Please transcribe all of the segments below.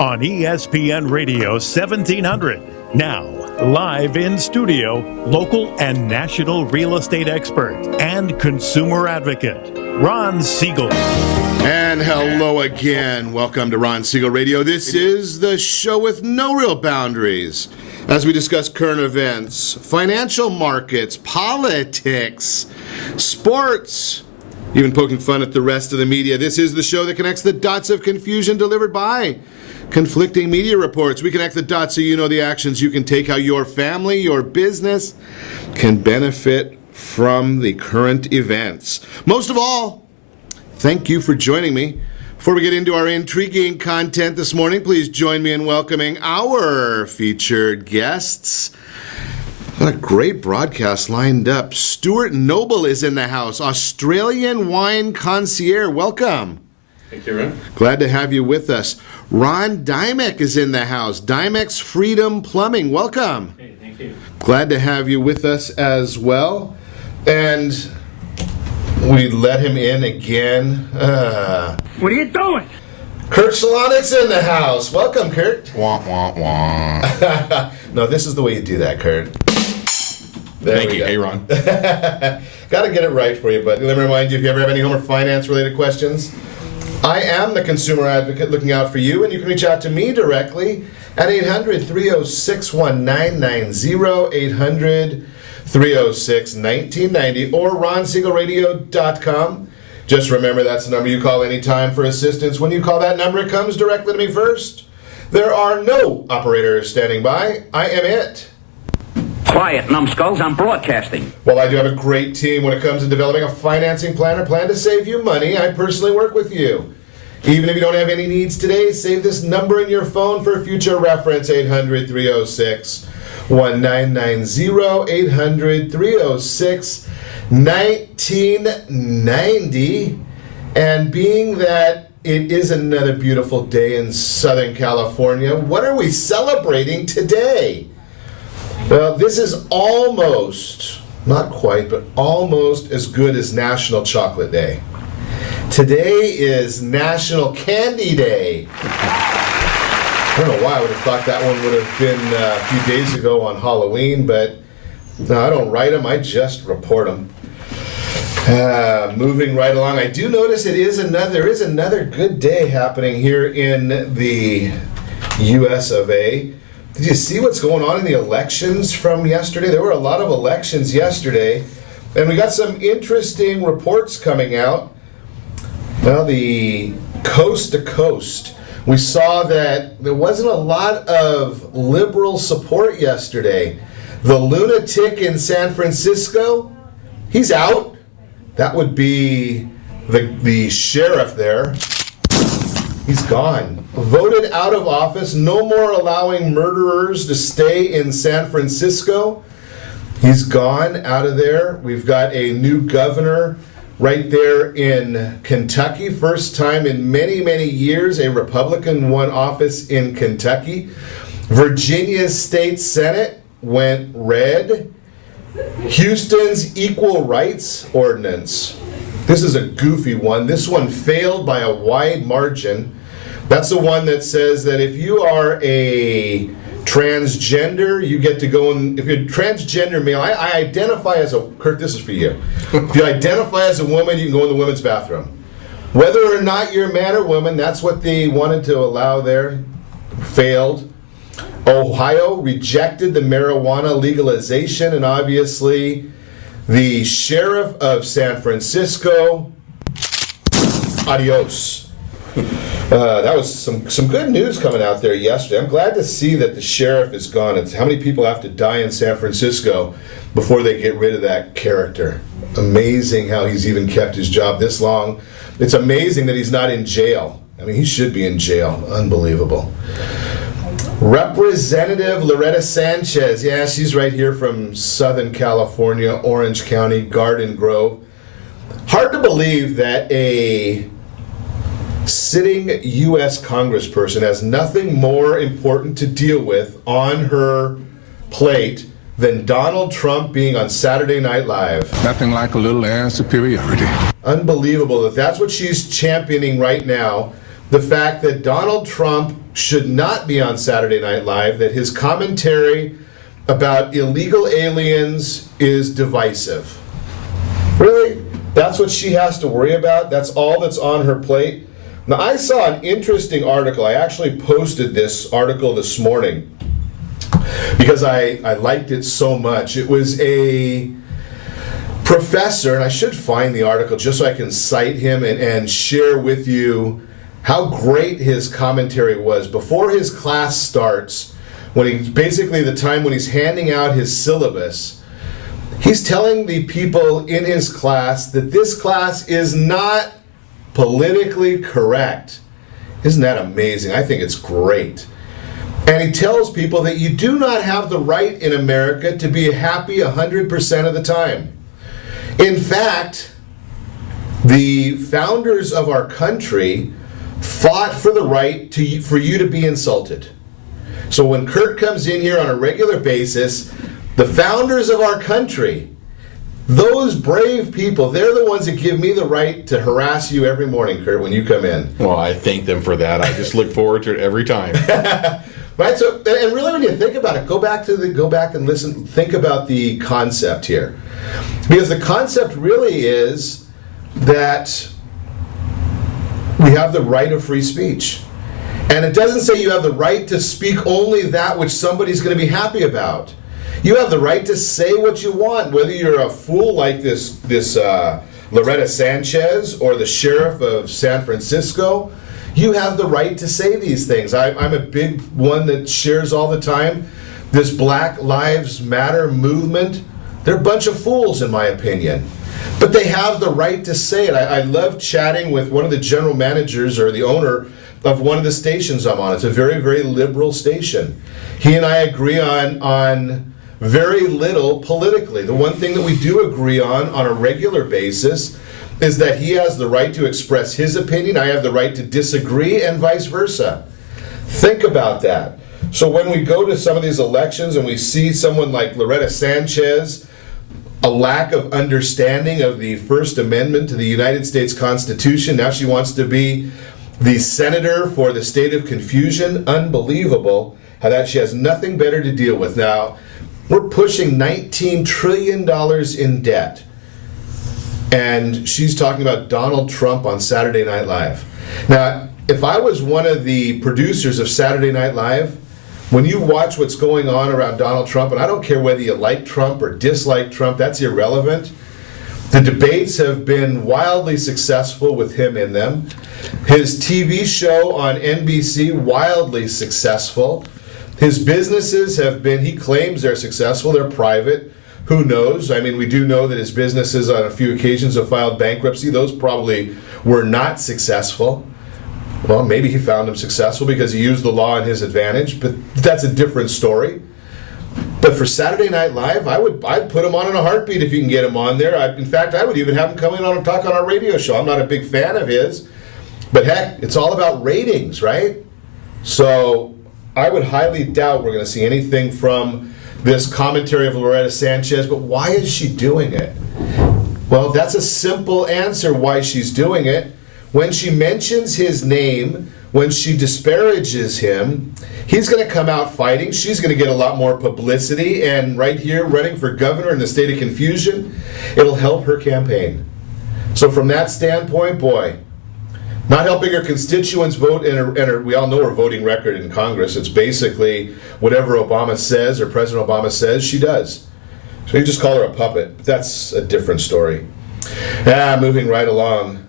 on ESPN Radio 1700. Now, live in studio, local and national real estate expert and consumer advocate, Ron Siegel. And hello again. Welcome to Ron Siegel Radio. This is the show with no real boundaries as we discuss current events, financial markets, politics, sports, even poking fun at the rest of the media. This is the show that connects the dots of confusion delivered by conflicting media reports. We connect the dots so you know the actions you can take, how your family, your business can benefit from the current events. Most of all, thank you for joining me. Before we get into our intriguing content this morning, please join me in welcoming our featured guests. What a great broadcast lined up. Stewart Noble is in the house, Australian Wine Concierge. Welcome. Thank you, Ron. Glad to have you with us. Ron Dymek is in the house, Dymek's Freedom Plumbing. Welcome. Hey, thank you. Glad to have you with us as well. And we let him in again. What are you doing? Kurt Szalonek's in the house. Welcome, Kurt. Wah, wah, wah. No, this is the way you do that, Kurt. Thank you. Hey, Ron. Got to get it right for you, but let me remind you, if you ever have any home or finance-related questions, I am the consumer advocate looking out for you, and you can reach out to me directly at 800-306-1990, 800-306-1990, or ronsiegelradio.com. Just remember that's the number you call anytime for assistance. When you call that number, it comes directly to me first. There are no operators standing by. I am it. Quiet, numbskulls, I'm broadcasting. Well, I do have a great team when it comes to developing a financing plan or plan to save you money. I personally work with you. Even if you don't have any needs today, save this number in your phone for future reference, 800-306-1990, 800-306-1990. And being that it is another beautiful day in Southern California, what are we celebrating today? Well, this is almost, not quite, but almost as good as National Chocolate Day. Today is National Candy Day. I don't know why I would have thought that one would have been a few days ago on Halloween, but no, I don't write them, I just report them. Moving right along, I do notice there is another good day happening here in the US of A. Did you see what's going on in the elections from yesterday? There were a lot of elections yesterday, and we got some interesting reports coming out. Well, the coast to coast, we saw that there wasn't a lot of liberal support yesterday. The lunatic in San Francisco, he's out. That would be the sheriff there. He's gone. Voted out of office. No more allowing murderers to stay in San Francisco. He's gone out of there. We've got a new governor right there in Kentucky. First time in many, many years a Republican won office in Kentucky. Virginia's state senate went red. Houston's equal rights ordinance. This is a goofy one. This one failed by a wide margin. That's the one that says that if you are a transgender, you get to go in. If you're a transgender male, I identify as a, Kurt, this is for you. If you identify as a woman, you can go in the women's bathroom. Whether or not you're a man or woman, that's what they wanted to allow there. Failed. Ohio rejected the marijuana legalization, and obviously the sheriff of San Francisco, adios. That was some good news coming out there yesterday. I'm glad to see that the sheriff is gone. It's how many people have to die in San Francisco before they get rid of that character. Amazing how he's even kept his job this long. It's amazing that he's not in jail. I mean, he should be in jail. Unbelievable. Representative Loretta Sanchez, yeah, she's right here from Southern California, Orange County, Garden Grove. Hard to believe that a sitting U.S. congressperson has nothing more important to deal with on her plate than Donald Trump being on Saturday Night Live. Nothing like a little air superiority. Unbelievable that that's what she's championing right now. the fact that Donald Trump should not be on Saturday Night Live, that his commentary about illegal aliens is divisive. Really? That's what she has to worry about? That's all that's on her plate? Now, I saw an interesting article. I actually posted this article this morning because I liked it so much. It was a professor, and I should find the article just so I can cite him and share with you how great his commentary was. Before his class starts, when he basically the time when he's handing out his syllabus, he's telling the people in his class that this class is not politically correct. Isn't that amazing? I think it's great. And he tells people that you do not have the right in America to be happy 100% of the time. In fact, the founders of our country fought for the right for you to be insulted. So when Kurt comes in here on a regular basis, the founders of our country, those brave people, they're the ones that give me the right to harass you every morning, Kurt, when you come in. Well, I thank them for that. I just look forward to it every time. Right. So, and really, when you think about it, go back and listen. Think about the concept here, because the concept really is that we have the right of free speech, and it doesn't say you have the right to speak only that which somebody's going to be happy about. You have the right to say what you want, whether you're a fool like this Loretta Sanchez or the sheriff of San Francisco. You have the right to say these things. I'm a big one that shares all the time this Black Lives Matter movement. They're a bunch of fools, in my opinion. But they have the right to say it. I love chatting with one of the general managers or the owner of one of the stations I'm on. It's a very, very liberal station. He and I agree on very little politically. The one thing that we do agree on a regular basis is that he has the right to express his opinion, I have the right to disagree, and vice versa. Think about that. So when we go to some of these elections and we see someone like Loretta Sanchez, a lack of understanding of the First Amendment to the United States Constitution, now she wants to be the senator for the state of confusion. Unbelievable how that she has nothing better to deal with. Now, we're pushing $19 trillion in debt. And she's talking about Donald Trump on Saturday Night Live. Now, if I was one of the producers of Saturday Night Live, when you watch what's going on around Donald Trump, and I don't care whether you like Trump or dislike Trump, that's irrelevant. The debates have been wildly successful with him in them. His TV show on NBC, wildly successful. His businesses have been, he claims they're successful, they're private. Who knows? I mean, we do know that his businesses on a few occasions have filed bankruptcy. Those probably were not successful. Well, maybe he found them successful because he used the law in his advantage, but that's a different story. But for Saturday Night Live, I'd put him on in a heartbeat if you can get him on there. In fact, I would even have him come in on and talk on our radio show. I'm not a big fan of his, but heck, it's all about ratings, right? So I would highly doubt we're going to see anything from this commentary of Loretta Sanchez, but why is she doing it? Well, that's a simple answer why she's doing it. When she mentions his name, when she disparages him, he's going to come out fighting. She's going to get a lot more publicity, and right here, running for governor in the state of confusion, it'll help her campaign. So from that standpoint, boy, not helping her constituents vote, and we all know her voting record in Congress. It's basically whatever Obama says or President Obama says, she does. So you just call her a puppet. But that's a different story. Moving right along.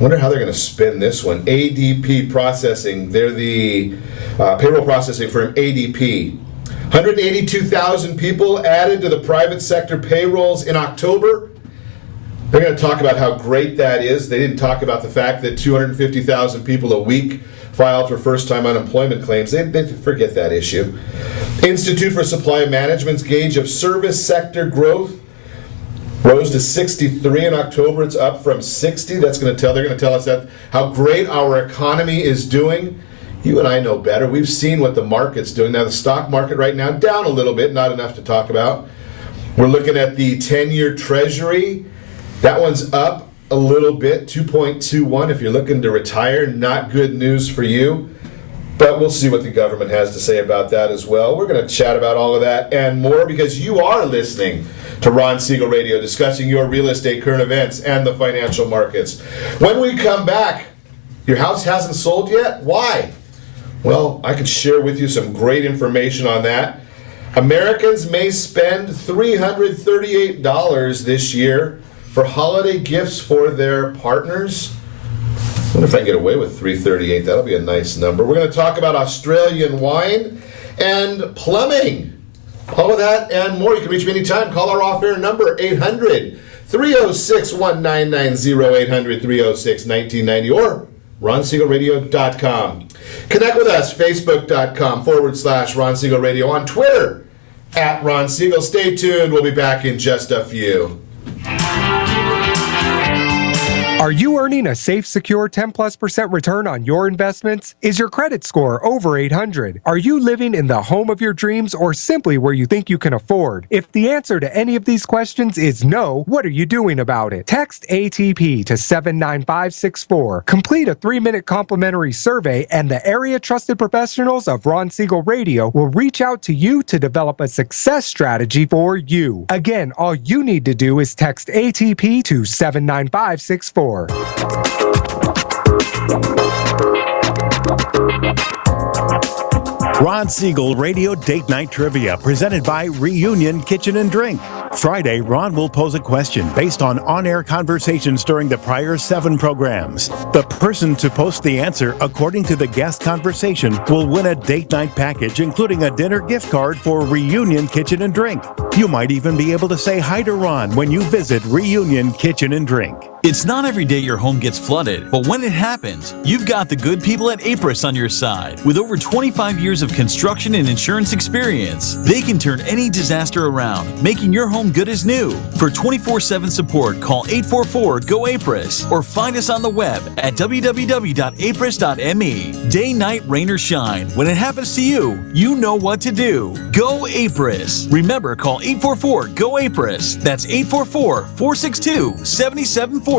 Wonder how they're going to spin this one. ADP Processing. They're the payroll processing firm ADP. 182,000 people added to the private sector payrolls in October. They're going to talk about how great that is. They didn't talk about the fact that 250,000 people a week filed for first-time unemployment claims. They forget that issue. Institute for Supply Management's gauge of service sector growth rose to 63 in October. It's up from 60. They're going to tell us that how great our economy is doing. You and I know better. We've seen what the market's doing. Now, the stock market right now, down a little bit, not enough to talk about. We're looking at the 10-year Treasury. That one's up a little bit, 2.21 if you're looking to retire. Not good news for you. But we'll see what the government has to say about that as well. We're going to chat about all of that and more because you are listening to Ron Siegel Radio, discussing your real estate, current events, and the financial markets. When we come back, your house hasn't sold yet? Why? Well, I could share with you some great information on that. Americans may spend $338 this year for holiday gifts for their partners. I wonder if I can get away with $338. That'll be a nice number. We're going to talk about Australian wine and plumbing. All of that and more. You can reach me anytime. Call our off-air number, 800-306-1990, 800-306-1990, or RonSiegelRadio.com. Connect with us, Facebook.com/Ron Siegel Radio, on Twitter, @Ron Siegel. Stay tuned. We'll be back in just a few. Are you earning a safe, secure 10+% return on your investments? Is your credit score over 800? Are you living in the home of your dreams or simply where you think you can afford? If the answer to any of these questions is no, what are you doing about it? Text ATP to 79564. Complete a 3-minute complimentary survey and the area trusted professionals of Ron Siegel Radio will reach out to you to develop a success strategy for you. Again, all you need to do is text ATP to 79564. Ron Siegel Radio Date Night Trivia, presented by Reunion Kitchen and Drink. Friday, Ron will pose a question based on on-air conversations during the prior 7 programs. The person to post the answer according to the guest conversation will win a date night package, including a dinner gift card for Reunion Kitchen and Drink. You might even be able to say hi to Ron when you visit Reunion Kitchen and Drink. It's not every day your home gets flooded, but when it happens, you've got the good people at Apris on your side. With over 25 years of construction and insurance experience, they can turn any disaster around, making your home good as new. For 24/7 support, call 844-GO-APRIS or find us on the web at www.apris.me. Day, night, rain, or shine, when it happens to you, you know what to do. Go Apris. Remember, call 844-GO-APRIS. That's 844-462-7747.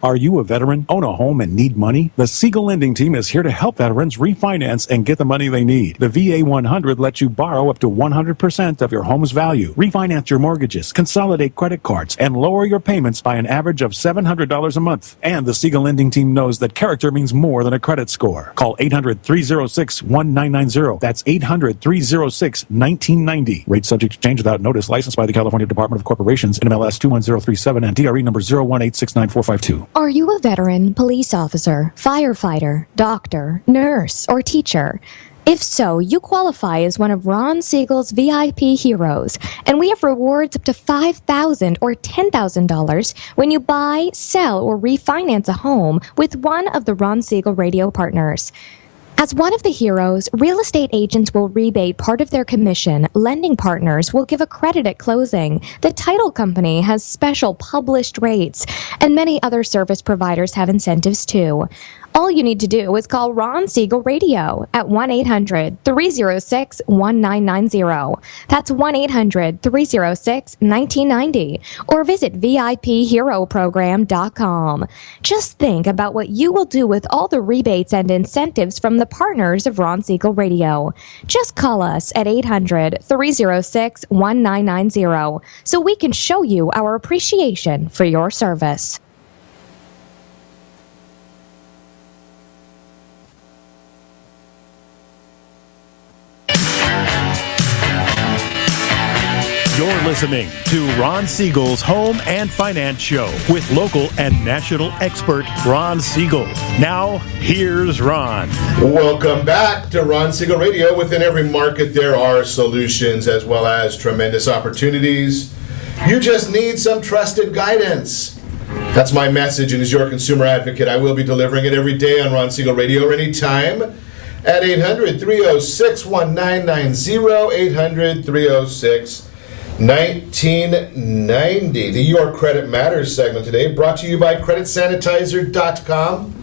Are you a veteran, own a home, and need money? The Siegel Lending Team is here to help veterans refinance and get the money they need. The VA 100 lets you borrow up to 100% of your home's value, refinance your mortgages, consolidate credit cards, and lower your payments by an average of $700 a month. And the Siegel Lending Team knows that character means more than a credit score. Call 800-306-1990. That's 800-306-1990. Rate subject to change without notice. Licensed by the California Department of Corporations, NMLS 21037, and DRE number 01869. 9452. Are you a veteran, police officer, firefighter, doctor, nurse, or teacher? If so, you qualify as one of Ron Siegel's VIP heroes, and we have rewards up to $5,000 or $10,000 when you buy, sell, or refinance a home with one of the Ron Siegel Radio partners. As one of the heroes, real estate agents will rebate part of their commission, lending partners will give a credit at closing, the title company has special published rates, and many other service providers have incentives too. All you need to do is call Ron Siegel Radio at 1-800-306-1990. That's 1-800-306-1990. Or visit VIPHeroProgram.com. Just think about what you will do with all the rebates and incentives from the partners of Ron Siegel Radio. Just call us at 800-306-1990 so we can show you our appreciation for your service. You're listening to Ron Siegel's Home and Finance Show with local and national expert Ron Siegel. Now, here's Ron. Welcome back to Ron Siegel Radio. Within every market, there are solutions as well as tremendous opportunities. You just need some trusted guidance. That's my message, and as your consumer advocate, I will be delivering it every day on Ron Siegel Radio or anytime at 800-306-1990, 800-306-1990. The Your Credit Matters segment today brought to you by CreditSanitizer.com.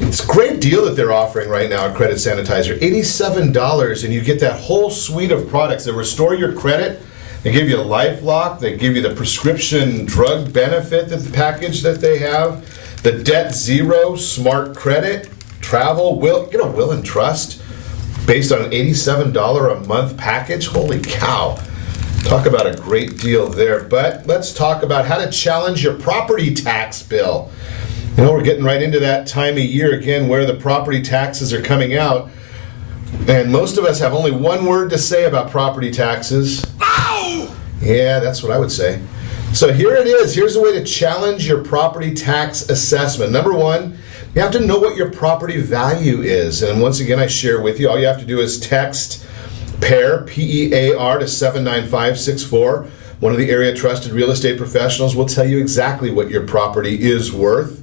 It's a great deal that they're offering right now at Credit Sanitizer. $87, and you get that whole suite of products that restore your credit. They give you a LifeLock. They give you the prescription drug benefit, the package that they have. The Debt Zero, Smart Credit, Travel, Will and Trust, based on an $87 a month package. Holy cow. Talk about a great deal there. But let's talk about how to challenge your property tax bill. You know, we're getting right into that time of year again where the property taxes are coming out. And most of us have only one word to say about property taxes. Ow! Yeah, that's what I would say. So here it is. Here's a way to challenge your property tax assessment. Number one, you have to know what your property value is. And once again, I share with you, all you have to do is text PAIR, P-E-A-R, to 79564. One of the area trusted real estate professionals will tell you exactly what your property is worth.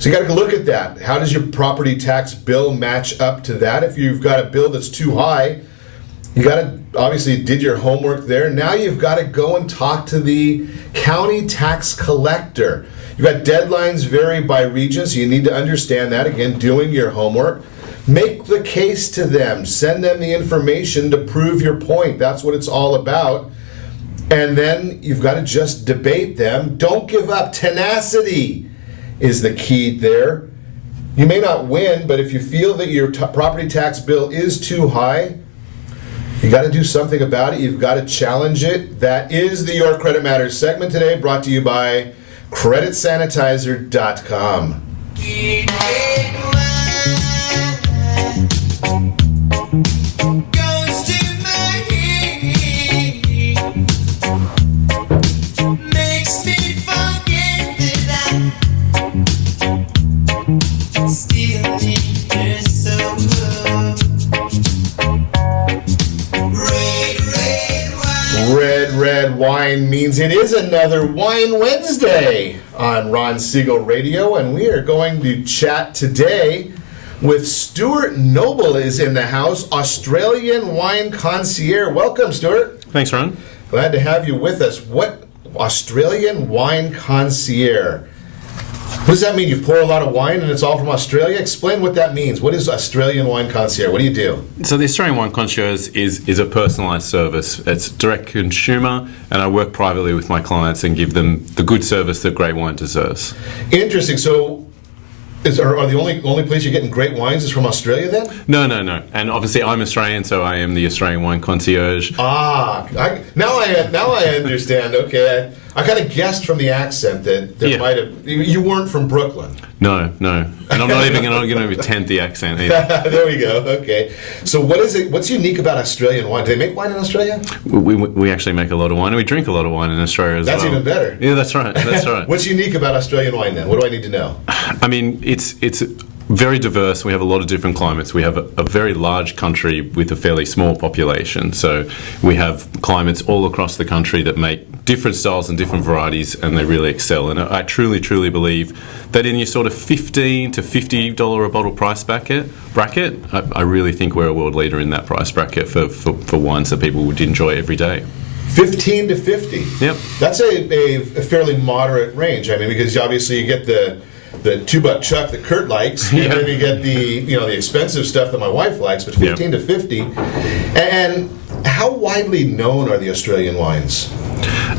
So you got to look at that. How does your property tax bill match up to that? If you've got a bill that's too high, you got to obviously did your homework there. Now you've got to go and talk to the county tax collector. You've got deadlines vary by region, so you need to understand that. Again, doing your homework. Make the case to them. Send them the information to prove your point. That's what it's all about. And then you've got to just debate them. Don't give up. Tenacity is the key there. You may not win, but if you feel that your property tax bill is too high, you got to do something about it. You've got to challenge it. That is the Your Credit Matters segment today, brought to you by CreditSanitizer.com. Red wine means it is another Wine Wednesday on Ron Siegel Radio, and we are going to chat today with Stewart Noble is in the house, Australian Wine Concierge. Welcome, Stewart. Thanks, Ron. Glad to have you with us. What Australian Wine Concierge? What does that mean? You pour a lot of wine and it's all from Australia? Explain what that means. What is Australian Wine Concierge? What do you do? So the Australian Wine Concierge is a personalised service. It's direct consumer, and I work privately with my clients and give them the good service that great wine deserves. Interesting. So are the only place you're getting great wines is from Australia then? No. And obviously I'm Australian, so I am the Australian Wine Concierge. Now I understand. Okay. I kind of guessed from the accent that there might have... You weren't from Brooklyn. No. And I'm not even going to attempt the accent either. There we go. Okay. So what is it? What's unique about Australian wine? Do they make wine in Australia? We actually make a lot of wine, and we drink a lot of wine in Australia as well. That's even better. Yeah, that's right. What's unique about Australian wine then? What do I need to know? I mean, it's very diverse. We have a lot of different climates. We have a very large country with a fairly small population. So we have climates all across the country that make different styles and different varieties, and they really excel. And I truly, truly believe that in your sort of $15 to $50 a bottle price bracket, I really think we're a world leader in that price bracket for wines that people would enjoy every day. 15 to 50. Yep. That's a fairly moderate range. I mean, because obviously you get the $2 chuck that Kurt likes, and then you get the expensive stuff that my wife likes, but 15 to 50. And how widely known are the Australian wines?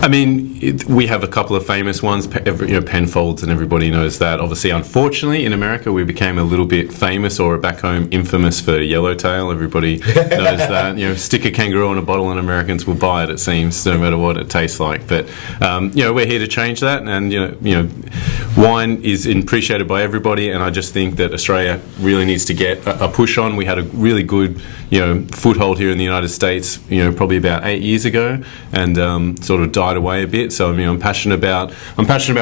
I mean, we have a couple of famous ones, Penfolds, and everybody knows that. Obviously, unfortunately, in America, we became a little bit famous, or back home, infamous for Yellowtail. Everybody knows that. Stick a kangaroo on a bottle and Americans will buy it, it seems, no matter what it tastes like. But, we're here to change that, and, wine is appreciated by everybody, and I just think that Australia really needs to get a push on. We had a really good, foothold here in the United States, probably about 8 years ago, and sort of died away a bit. So I'm passionate about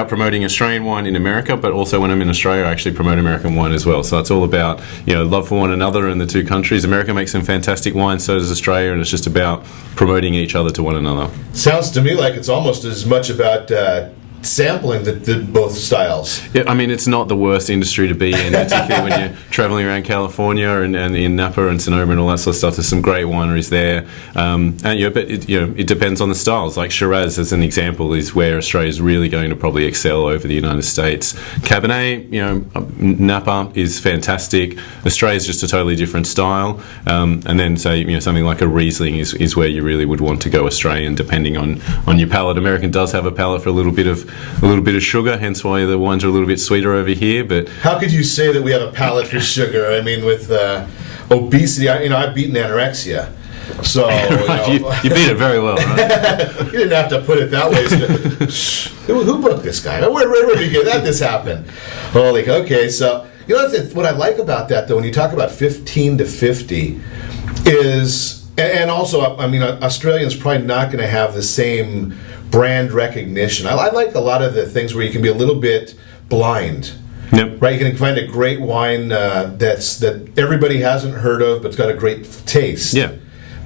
promoting Australian wine in America, but also when I'm in Australia, I actually promote American wine as well. So it's all about love for one another in the two countries. America makes some fantastic wine, so does Australia, and it's just about promoting each other to one another. Sounds to me like it's almost as much about sampling the both styles. Yeah, I mean, it's not the worst industry to be in, particularly when you're traveling around California and in Napa and Sonoma and all that sort of stuff. There's some great wineries there, but it depends on the styles. Like Shiraz, as an example, is where Australia is really going to probably excel over the United States. Cabernet, Napa is fantastic. Australia is just a totally different style, and then say something like a Riesling is where you really would want to go Australian, depending on your palate. American does have a palate for a little bit of sugar, hence why the wines are a little bit sweeter over here. But how could you say that we have a palate for sugar? I mean, with obesity, I've beaten anorexia. So you beat it very well, right? You didn't have to put it that way. Who booked this guy? Where did you get this happen? Holy, okay. So that's what I like about that, though. When you talk about 15 to 50, and also, I mean, Australians probably not going to have the same brand recognition. I like a lot of the things where you can be a little bit blind. Yep. Right, you can find a great wine that everybody hasn't heard of, but's got a great taste. Yeah.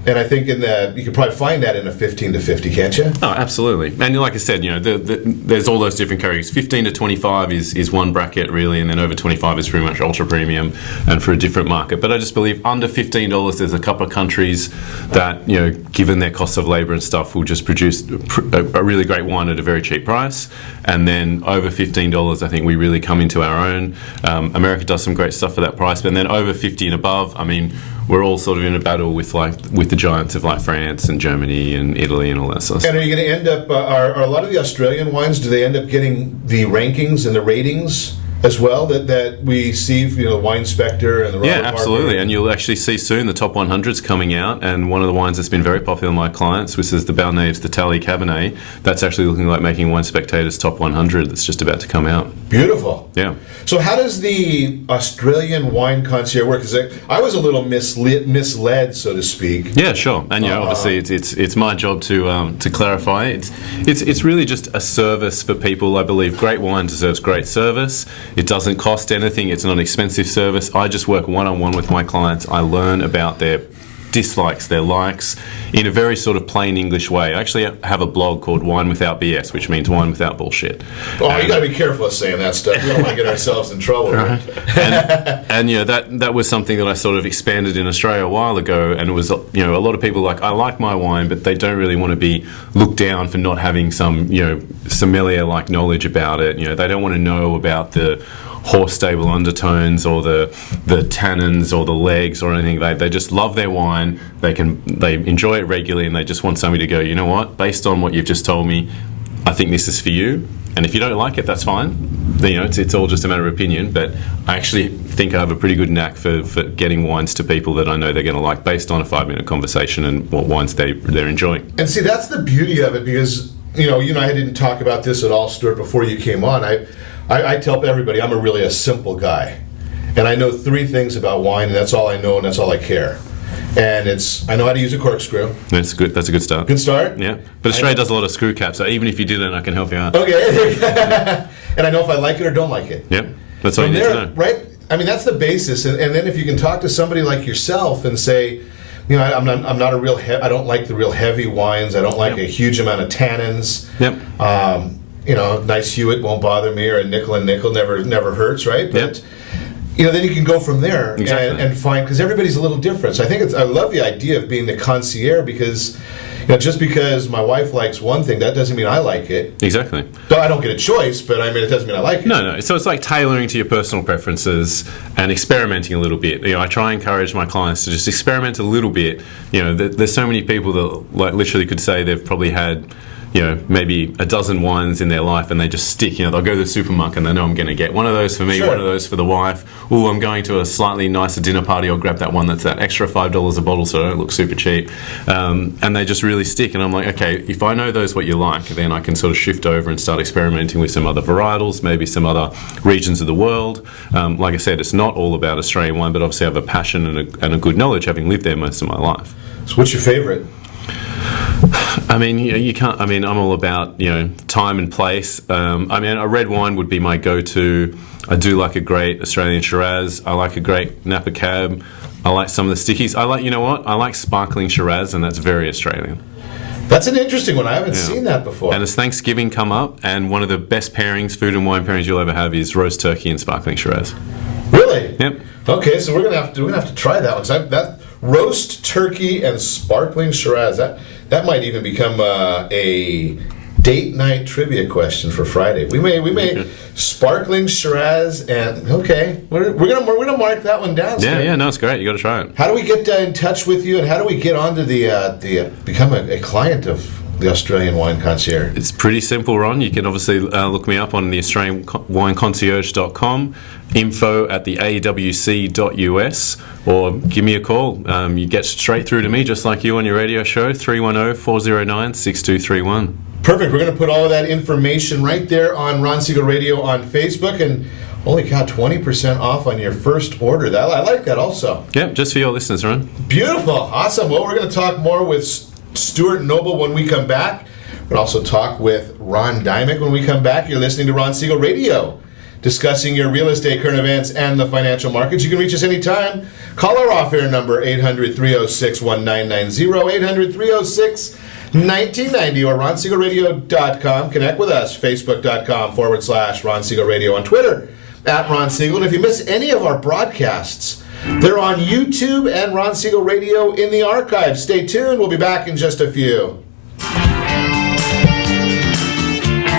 And I think you could probably find that in a 15 to 50, can't you? Oh, absolutely. And like I said, there's all those different categories. 15 to 25 is one bracket, really, and then over 25 is pretty much ultra premium and for a different market. But I just believe under $15, there's a couple of countries that, given their cost of labour and stuff, will just produce a really great wine at a very cheap price. And then over $15, I think we really come into our own. America does some great stuff for that price. But then over 50 and above, I mean, we're all sort of in a battle with the giants of like France and Germany and Italy and all that sort of stuff. And are you going to end up, are a lot of the Australian wines, do they end up getting the rankings and the ratings as well that we see, the Wine Spectre and the Robert absolutely. Parker? And you'll actually see soon the top 100s coming out. And one of the wines that's been very popular with my clients, which is the Balnaves, the Tally Cabernet, that's actually looking like making Wine Spectator's top 100 that's just about to come out. Beautiful. Yeah. So how does the Australian wine concierge work? Because I was a little misled, so to speak. Yeah, sure. And obviously it's my job to clarify. It's really just a service for people. I believe great wine deserves great service. It doesn't cost anything. It's not an expensive service. I just work one-on-one with my clients. I learn about their dislikes, their likes, in a very sort of plain English way. I actually have a blog called Wine Without BS, which means wine without bullshit. Oh, you got to be careful of saying that stuff. We don't want to get ourselves in trouble. Right? And that was something that I sort of expanded in Australia a while ago, and it was a lot of people I like my wine, but they don't really want to be looked down for not having some sommelier-like knowledge about it. They don't want to know about the horse stable undertones or the tannins or the legs or anything. They just love their wine. They enjoy it regularly, and they just want somebody to go, you know what, based on what you've just told me, I think this is for you. And if you don't like it, that's fine. It's all just a matter of opinion. But I actually think I have a pretty good knack for getting wines to people that I know they're going to like based on a 5-minute conversation and what wines they're enjoying. And see, that's the beauty of it, because you and I didn't talk about this at all, Stuart, before you came on. I tell everybody I'm really a simple guy, and I know 3 things about wine, and that's all I know, and that's all I care. And I know how to use a corkscrew. That's good. That's a good start. Good start? Yeah. But Australia does a lot of screw caps, so even if you didn't, I can help you out. Okay. And I know if I like it or don't like it. Yep. That's all you need to know. Right? I mean, that's the basis. And then if you can talk to somebody like yourself and say, I'm not a real. I don't like the real heavy wines. I don't like a huge amount of tannins. Yep. Nice Hewitt won't bother me, or a nickel and nickel never hurts, right? But then you can go from there and find, because everybody's a little different. So I love the idea of being the concierge, because just because my wife likes one thing, that doesn't mean I like it. Exactly. So I don't get a choice, but it doesn't mean I like it. No. So it's like tailoring to your personal preferences and experimenting a little bit. I try and encourage my clients to just experiment a little bit. There's so many people that literally could say they've probably had maybe a dozen wines in their life, and they just stick. They'll go to the supermarket and they know I'm going to get one of those for me, one of those for the wife. Oh, I'm going to a slightly nicer dinner party. I'll grab that one that's that extra $5 a bottle, so I don't look super cheap. And they just really stick. And I'm like, okay, if I know those what you like, then I can sort of shift over and start experimenting with some other varietals, maybe some other regions of the world. Like I said, it's not all about Australian wine, but obviously I have a passion and a good knowledge, having lived there most of my life. So what's your favorite? I mean, you can't. I mean, I'm all about time and place. A red wine would be my go-to. I do like a great Australian Shiraz. I like a great Napa Cab. I like some of the stickies. I like sparkling Shiraz, and that's very Australian. That's an interesting one. I haven't seen that before. And as Thanksgiving come up, and one of the best pairings, food and wine pairings you'll ever have, is roast turkey and sparkling Shiraz. Really? Yep. Okay, so we're gonna have to try that one. So that roast turkey and sparkling Shiraz, that might even become a date night trivia question for Friday. We may sparkling Shiraz and we're gonna mark that one down. Yeah, no, it's great. You got to try it. How do we get in touch with you, and how do we get onto the become a client of the Australian Wine Concierge? It's pretty simple, Ron. You can obviously look me up on the AustralianWineConcierge.com, info@theawc.us, or give me a call. You get straight through to me, just like you on your radio show, 310-409-6231. Perfect. We're going to put all of that information right there on Ron Siegel Radio on Facebook, and holy cow, 20% off on your first order. I like that also. Yep, just for your listeners, Ron. Beautiful. Awesome. Well, we're going to talk more with Stewart Noble when we come back. We'll also talk with Ron Dymek when we come back. You're listening to Ron Siegel Radio, discussing your real estate, current events, and the financial markets. You can reach us anytime. Call our off-air number, 800-306-1990, 800-306-1990, or RonSiegelRadio.com. Connect with us, Facebook.com/Ron Siegel Radio, on Twitter, @Ron Siegel. And if you miss any of our broadcasts, they're on YouTube and Ron Siegel Radio in the archive. Stay tuned. We'll be back in just a few.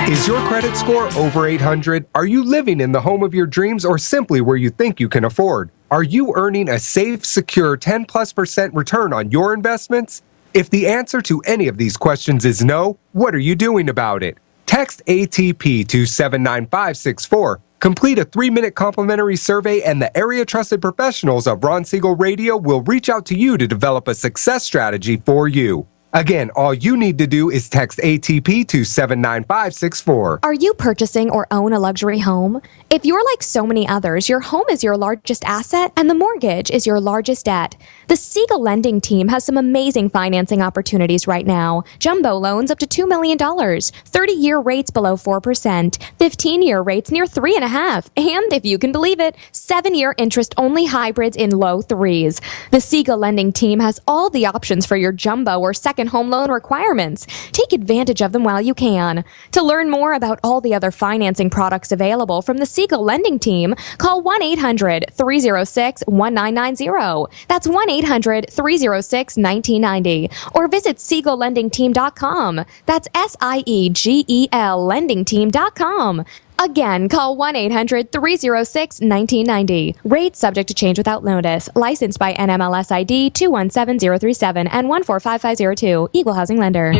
Is your credit score over 800? Are you living in the home of your dreams, or simply where you think you can afford? Are you earning a safe, secure 10+% return on your investments? If the answer to any of these questions is no, what are you doing about it? Text ATP to 79564. Complete a 3-minute complimentary survey, and the area trusted professionals of Ron Siegel Radio will reach out to you to develop a success strategy for you. Again, all you need to do is text ATP to 79564. Are you purchasing or own a luxury home? If you're like so many others, your home is your largest asset and the mortgage is your largest debt. The Siegel lending team has some amazing financing opportunities right now. Jumbo loans up to $2 million, 30-year rates below 4%, 15-year rates near 3.5%, and if you can believe it, 7-year interest-only hybrids in low 3s. The Siegel lending team has all the options for your jumbo or second home loan requirements. Take advantage of them while you can. To learn more about all the other financing products available from the Siegel lending team, call 1-800-306-1990. That's 1-800-306-1990. Or visit SiegelLendingTeam.com. That's SIEGEL LendingTeam.com. Again, call 1-800-306-1990. Rates subject to change without notice. Licensed by NMLS ID 217037 and 145502. Equal housing lender.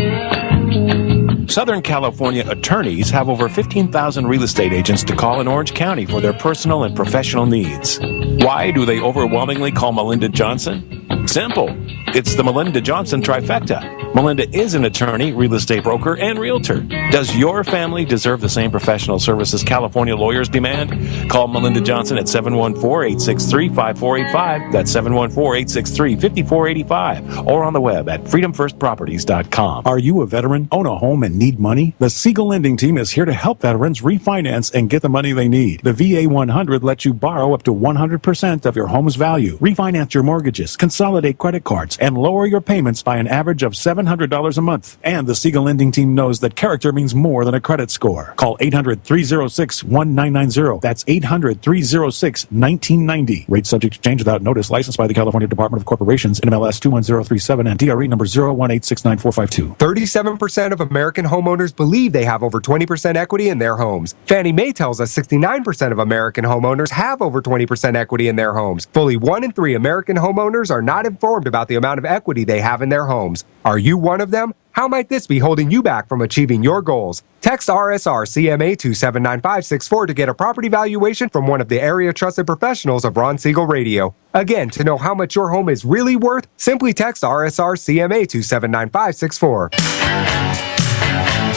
Southern California attorneys have over 15,000 real estate agents to call in Orange County for their personal and professional needs. Why do they overwhelmingly call Melinda Johnson? Simple. It's the Melinda Johnson trifecta. Melinda is an attorney, real estate broker, and realtor. Does your family deserve the same professional services California lawyers demand? Call Melinda Johnson at 714-863-5485. That's 714-863-5485. Or on the web at freedomfirstproperties.com. Are you a veteran, own a home, and need money? The Siegel lending team is here to help veterans refinance and get the money they need. The VA 100 lets you borrow up to 100% of your home's value, refinance your mortgages, consolidate credit cards, and lower your payments by an average of $700 a month. And the Siegel lending team knows that character means more than a credit score. Call 800-306-1990. That's 800-306-1990. Rate subject to change without notice. Licensed by the California Department of Corporations, NMLS 21037, and DRE number 018694452. 37% of American homeowners believe they have over 20% equity in their homes. Fannie Mae tells us 69% of American homeowners have over 20% equity in their homes. Fully 1 in 3 American homeowners are not informed about the amount of equity they have in their homes. Are you one of them? How might this be holding you back from achieving your goals? Text RSR CMA to 79564 to get a property valuation from one of the area trusted professionals of Ron Siegel Radio. Again, to know how much your home is really worth, simply text RSR CMA to 79564.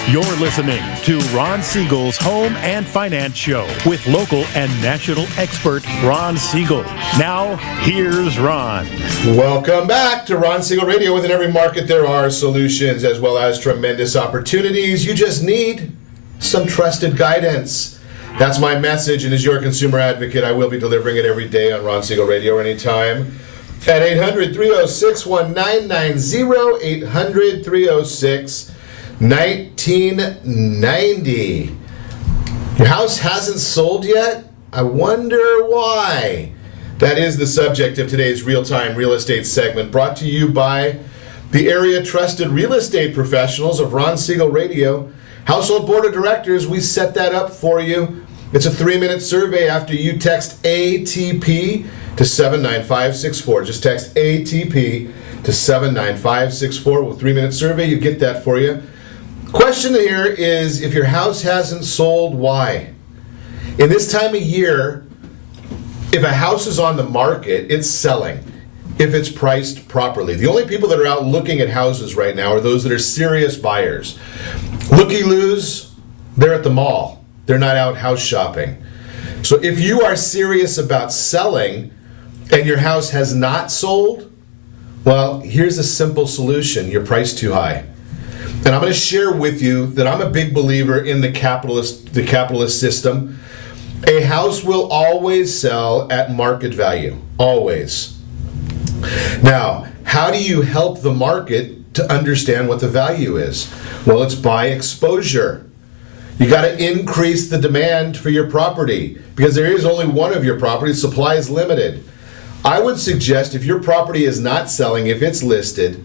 You're listening to Ron Siegel's Home and Finance Show with local and national expert Ron Siegel. Now, here's Ron. Welcome back to Ron Siegel Radio. Within every market, there are solutions as well as tremendous opportunities. You just need some trusted guidance. That's my message, and as your consumer advocate, I will be delivering it every day on Ron Siegel Radio anytime. At 800-306-1990, 800-306-1990. Your house hasn't sold yet? I wonder why. That is the subject of today's Real-Time Real Estate segment, brought to you by the area trusted real estate professionals of Ron Siegel Radio. Household Board of Directors, we set that up for you. It's a 3-minute survey after you text ATP to 79564. Just text ATP to 79564 with 3-minute survey. You get that for you. Question here is, if your house hasn't sold, why? In this time of year, if a house is on the market, it's selling if it's priced properly. The only people that are out looking at houses right now are those that are serious buyers. Looky-loos, they're at the mall. They're not out house shopping. So if you are serious about selling and your house has not sold, well, here's a simple solution. You're priced too high. And I'm going to share with you that I'm a big believer in the capitalist system. A house will always sell at market value. Always. Now, how do you help the market to understand what the value is? Well, it's by exposure. You got to increase the demand for your property because there is only one of your properties. Supply is limited. I would suggest if your property is not selling, if it's listed,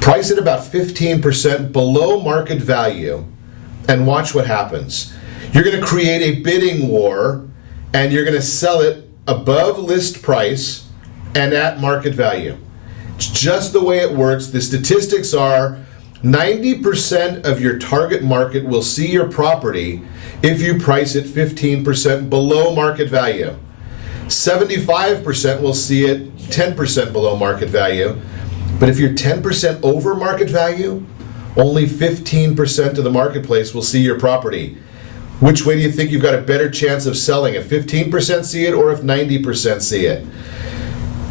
price it about 15% below market value and watch what happens. You're going to create a bidding war and you're going to sell it above list price and at market value. It's just the way it works. The statistics are 90% of your target market will see your property if you price it 15% below market value. 75% will see it 10% below market value. But if you're 10% over market value, only 15% of the marketplace will see your property. Which way do you think you've got a better chance of selling? If 15% see it or if 90% see it?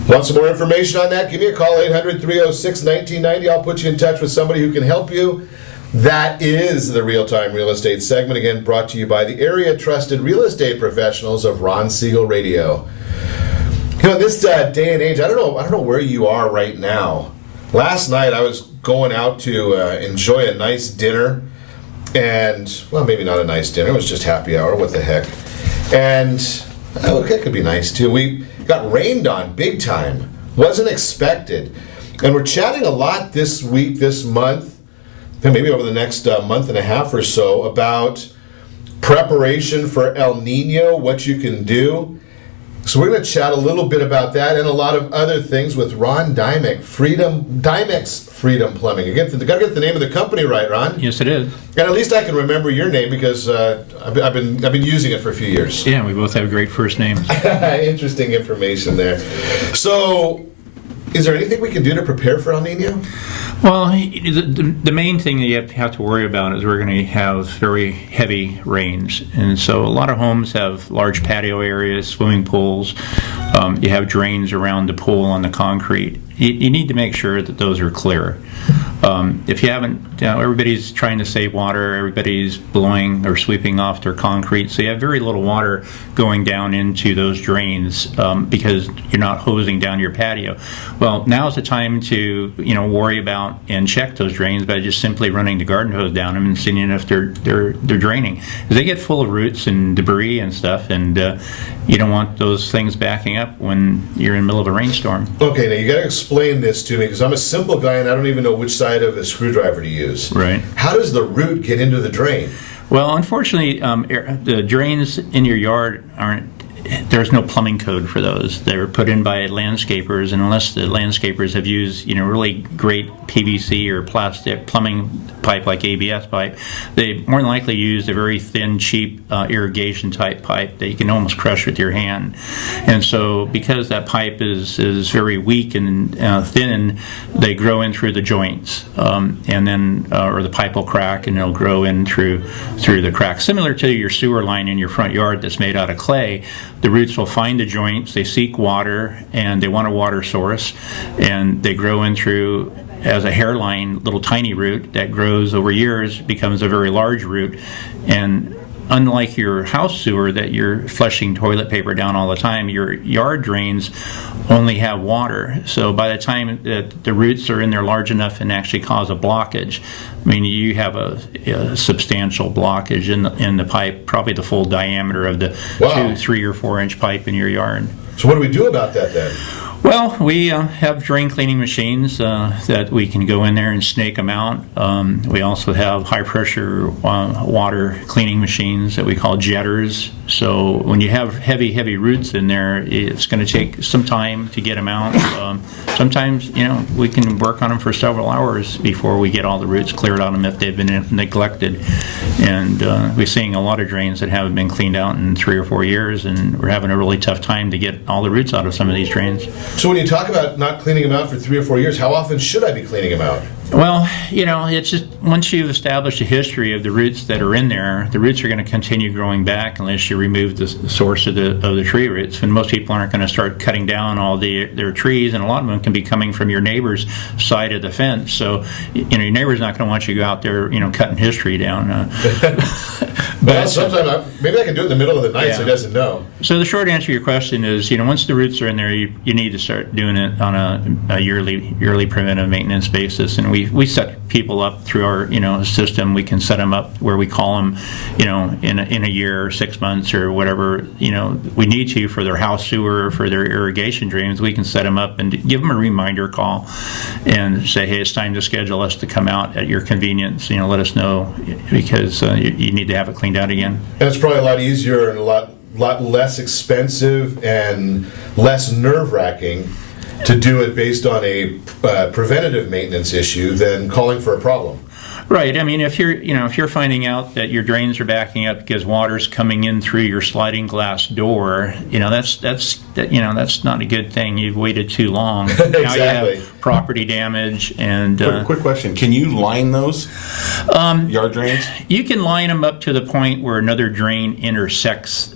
Want some more information on that? Give me a call, 800-306-1990. I'll put you in touch with somebody who can help you. That is the Real-Time Real Estate segment, again brought to you by the area trusted real estate professionals of Ron Siegel Radio. You know, in this day and age, I don't know where you are right now. Last night I was going out to enjoy a nice dinner, and, well, maybe not a nice dinner, it was just happy hour, what the heck. And, okay, it could be nice too. We got rained on big time. Wasn't expected. And we're chatting a lot this week, this month, and maybe over the next month and a half or so, about preparation for El Nino, what you can do. So we're going to chat a little bit about that and a lot of other things with Ron Dymek, Dymek's Freedom Plumbing. Got to get the name of the company right, Ron. Yes, it is. And at least I can remember your name because I've been using it for a few years. Yeah, we both have great first names. Interesting information there. So, is there anything we can do to prepare for El Nino? Well, the main thing that you have to worry about is we're going to have very heavy rains. And so a lot of homes have large patio areas, swimming pools. You have drains around the pool on the concrete. You need to make sure that those are clear. If you haven't, everybody's trying to save water, everybody's blowing or sweeping off their concrete, so you have very little water going down into those drains because you're not hosing down your patio. Well, now's the time to worry about and check those drains by just simply running the garden hose down them and seeing if they're draining. Because they get full of roots and debris and stuff, and you don't want those things backing up when you're in the middle of a rainstorm. Okay, now you got to explain this to me because I'm a simple guy and I don't even know which side of a screwdriver to use. Right. How does the root get into the drain? Well, unfortunately, the drains in your yard there's no plumbing code for those. They're put in by landscapers, and unless the landscapers have used really great PVC or plastic plumbing pipe like ABS pipe, they more than likely use a very thin, cheap irrigation type pipe that you can almost crush with your hand. And so because that pipe is very weak and thin, they grow in through the joints, and then or the pipe will crack and it'll grow in through the cracks. Similar to your sewer line in your front yard that's made out of clay, the roots will find the joints, they seek water, and they want a water source, and they grow in through as a hairline, little tiny root that grows over years, becomes a very large root, and unlike your house sewer that you're flushing toilet paper down all the time, your yard drains only have water. So by the time that the roots are in there large enough and actually cause a blockage, I mean, you have a substantial blockage in the pipe, probably the full diameter of the 2, 3, or 4 inch pipe in your yard. So what do we do about that then? Well, we have drain cleaning machines that we can go in there and snake them out. We also have high pressure water cleaning machines that we call jetters. So when you have heavy roots in there, it's going to take some time to get them out. Sometimes, we can work on them for several hours before we get all the roots cleared on them if they've been neglected. And we're seeing a lot of drains that haven't been cleaned out in 3 or 4 years, and we're having a really tough time to get all the roots out of some of these drains. So when you talk about not cleaning them out for 3 or 4 years, how often should I be cleaning them out? Well, it's just once you've established a history of the roots that are in there, the roots are going to continue growing back unless you remove the source of the tree roots. And most people aren't going to start cutting down all their trees, and a lot of them can be coming from your neighbor's side of the fence. So, your neighbor's not going to want you to go out there, cutting his tree down. But sometimes maybe I can do it in the middle of the night so he doesn't know. So the short answer to your question is, once the roots are in there, you need to start doing it on a yearly preventive maintenance basis. And we set people up through our system. We can set them up where we call them, in a year or 6 months or whatever we need to for their house sewer or for their irrigation drains. We can set them up and give them a reminder call and say, hey, it's time to schedule us to come out at your convenience. Let us know because you need to have it cleaned out again. And it's probably a lot easier and a lot less expensive and less nerve-wracking to do it based on a preventative maintenance issue than calling for a problem. Right. I mean, if you're finding out that your drains are backing up because water's coming in through your sliding glass door, that's not a good thing. You've waited too long. Exactly. Now you have property damage and. Quick question: can you line those yard drains? You can line them up to the point where another drain intersects